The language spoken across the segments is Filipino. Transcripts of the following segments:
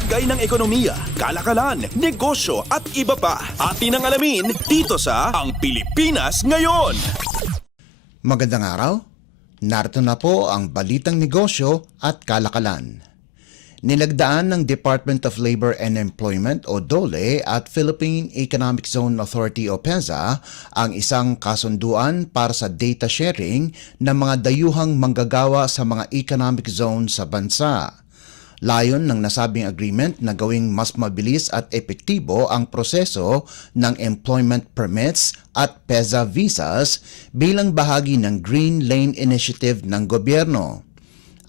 Lagay ng ekonomiya, kalakalan, negosyo at iba pa. Atin ang alamin dito sa Ang Pilipinas Ngayon. Magandang araw. Narito na po ang balitang negosyo at kalakalan. Nilagdaan ng Department of Labor and Employment o DOLE at Philippine Economic Zone Authority o PEZA ang isang kasunduan para sa data sharing ng mga dayuhang manggagawa sa mga economic zone sa bansa. Layon ng nasabing agreement na gawing mas mabilis at epektibo ang proseso ng employment permits at PEZA visas bilang bahagi ng Green Lane Initiative ng gobyerno.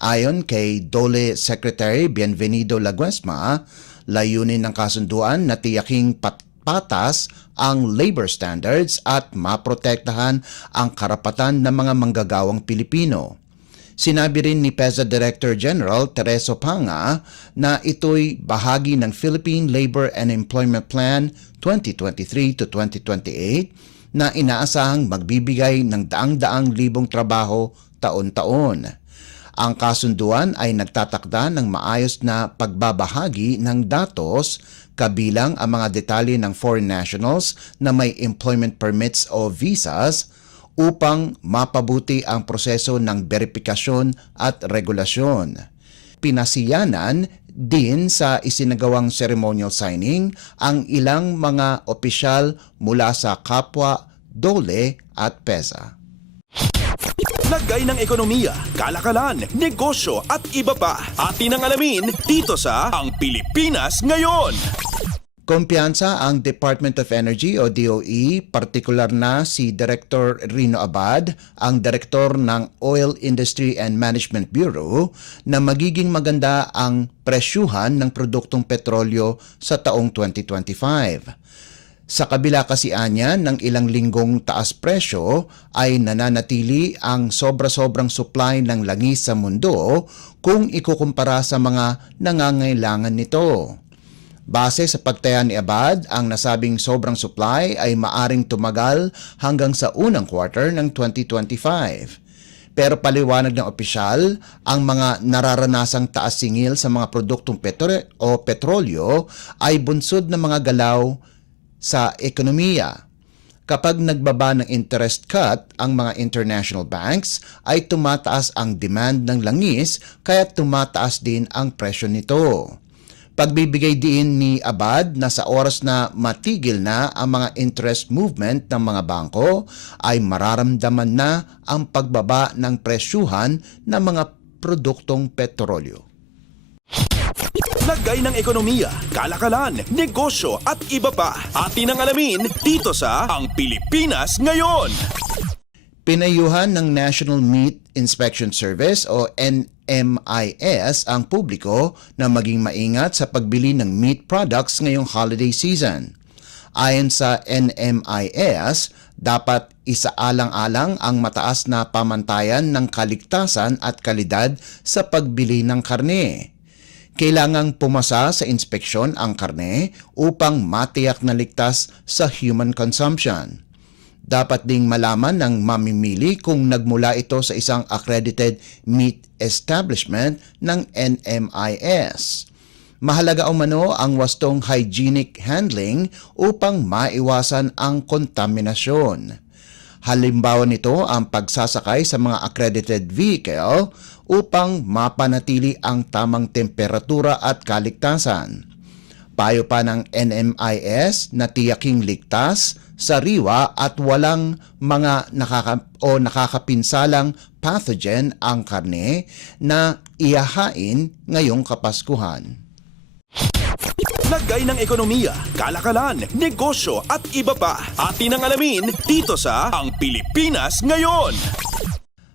Ayon kay DOLE Secretary Bienvenido Laguesma, layunin ng kasunduan na tiyaking patas ang labor standards at maprotektahan ang karapatan ng mga manggagawang Pilipino. Sinabi rin ni PEZA Director General Tereso Panga na ito'y bahagi ng Philippine Labor and Employment Plan 2023 to 2028 na inaasahang magbibigay ng daang-daang libong trabaho taon-taon. Ang kasunduan ay nagtatakda ng maayos na pagbabahagi ng datos kabilang ang mga detalye ng foreign nationals na may employment permits o visas upang mapabuti ang proseso ng beripikasyon at regulasyon. Pinasiyanan din sa isinagawang ceremonial signing ang ilang mga opisyal mula sa kapwa, DOLE at PEZA. Lagay ng ekonomiya, kalakalan, negosyo at iba pa. Atin ang alamin dito sa Ang Pilipinas Ngayon. Kumpiyansa ang Department of Energy o DOE, partikular na si Director Rino Abad, ang Direktor ng Oil Industry and Management Bureau, na magiging maganda ang presyuhan ng produktong petrolyo sa taong 2025. Sa kabila kasi anya ng ilang linggong taas presyo ay nananatili ang sobra-sobrang supply ng langis sa mundo kung ikukumpara sa mga nangangailangan nito. Base sa pagtaya ni Abad, ang nasabing sobrang supply ay maaring tumagal hanggang sa unang quarter ng 2025. Pero paliwanag ng opisyal, ang mga nararanasang taas singil sa mga produktong petrolyo ay bunsod ng mga galaw sa ekonomiya. Kapag nagbaba ng interest cut ang mga international banks, ay tumataas ang demand ng langis kaya tumataas din ang presyo nito. Pagbibigay din ni Abad na sa oras na matigil na ang mga interest movement ng mga bangko, ay mararamdaman na ang pagbaba ng presyuhan ng mga produktong petrolyo. Lagay ng ekonomiya, kalakalan, negosyo at iba pa. Atin ang alamin dito sa Ang Pilipinas Ngayon. Pinayuhan ng National Meat Inspection Service o NMIS ang publiko na maging maingat sa pagbili ng meat products ngayong holiday season. Ayon sa NMIS, dapat isaalang-alang ang mataas na pamantayan ng kaligtasan at kalidad sa pagbili ng karne. Kailangang pumasa sa inspeksyon ang karne upang matiyak na ligtas sa human consumption. Dapat ding malaman ng mamimili kung nagmula ito sa isang accredited meat establishment ng NMIS. Mahalaga umano ang wastong hygienic handling upang maiwasan ang kontaminasyon. Halimbawa nito ang pagsasakay sa mga accredited vehicle upang mapanatili ang tamang temperatura at kaligtasan. Payo pa ng NMIS na tiyaking ligtas, sariwa at walang mga nakakapinsalang pathogen ang karne na ihahain ngayong Kapaskuhan. Lagay ng ekonomiya, kalakalan, negosyo at iba pa. Atin ang alamin dito sa Ang Pilipinas Ngayon.